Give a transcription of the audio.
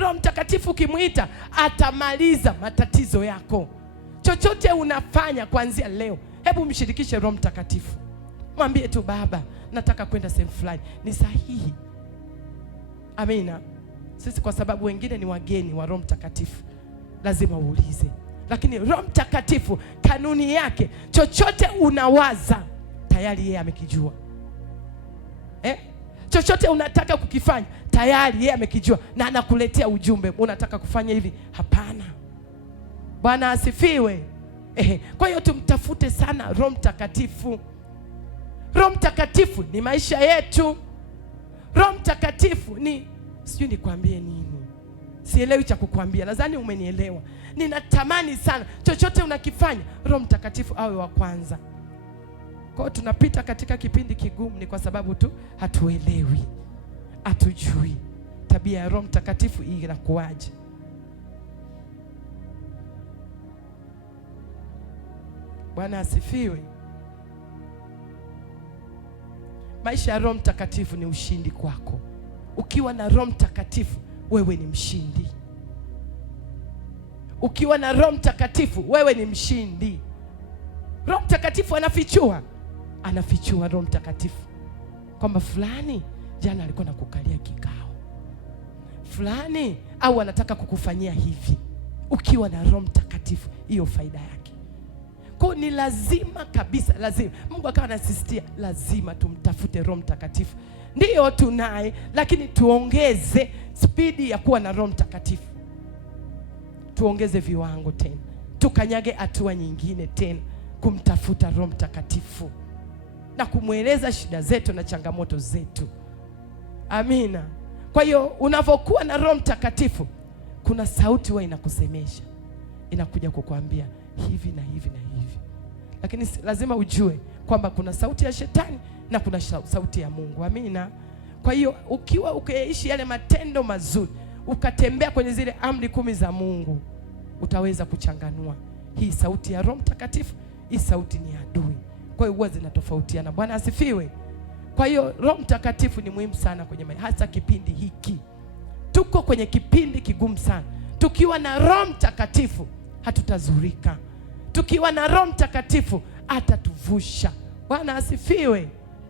Roho Mtakatifu ukimwita atamaliza matatizo yako. Chochote unafanya kuanzia leo, hebu mshirikishe Roho Mtakatifu. Mwambie tu, Baba, nataka kwenda sehemu fulani, ni sahihi? Amina. Sisi kwa sababu wengine ni wageni wa Roho Mtakatifu, lazima uulize. Lakini Roho Mtakatifu kanuni yake, chochote unawaza tayari yeye amekijua. Chochote unataka kukifanya tayari yeye amekijua, na anakuletea ujumbe, unataka kufanya hivi, hapana. Bwana asifiwe. Kwa hiyo tumtafute sana Roho Mtakatifu. Roho Mtakatifu ni maisha yetu. Roho Mtakatifu ni, sijui nikwambie nini, sielewi cha kukwambia, nadhani umenielewa. Ninatamani sana chochote unakifanya Roho Mtakatifu awe wa kwanza. Kwa hiyo tunapita katika kipindi kigumu ni kwa sababu tu hatuelewi, hatujui tabia ya Roho Mtakatifu hii inakuaje. Bwana asifiwe. Maisha ya Roho Mtakatifu ni ushindi kwako. Ukiwa na Roho Mtakatifu wewe ni mshindi. Ukiwa na Roho Mtakatifu wewe ni mshindi. Roho Mtakatifu anafichua Roho Mtakatifu kwamba fulani jana alikuwa nakukalia kikao fulani, au anataka kukufanyia hivi. Ukiwa na Roho Mtakatifu, hiyo faida yake. Kwa ni lazima kabisa, lazima. Mungu akawa anasisitiza lazima tumtafute Roho Mtakatifu. Ndiyo tunaye, lakini tuongeze spidi ya kuwa na Roho Mtakatifu. Tuongeze viwango tena, tukanyage hatua nyingine tena kumtafuta Roho Mtakatifu na kumweleza shida zetu na changamoto zetu. Amina. Kwa hiyo unapokuwa na Roho Mtakatifu, kuna sauti huwa inakusemesha, inakuja kukuambia hivi na hivi na hivi. Lakini lazima ujue kwamba kuna sauti ya shetani na kuna sauti ya Mungu. Amina. Kwa hiyo ukiwa ukaishi yale matendo mazuri, ukatembea kwenye zile amri 10 za Mungu, utaweza kuchanganua hii sauti ya Roho Mtakatifu, hii sauti ni adui. Kwa hiyo huwa zinatofautiana. Bwana asifiwe. Kwa hiyo Roho Mtakatifu ni muhimu sana kwenye maisha, hasa kipindi hiki. Tuko kwenye kipindi kigumu sana. Tukiwa na Roho Mtakatifu hatutazurika. Tukiwa na Roho Mtakatifu atatuvusha. Bwana asifiwe.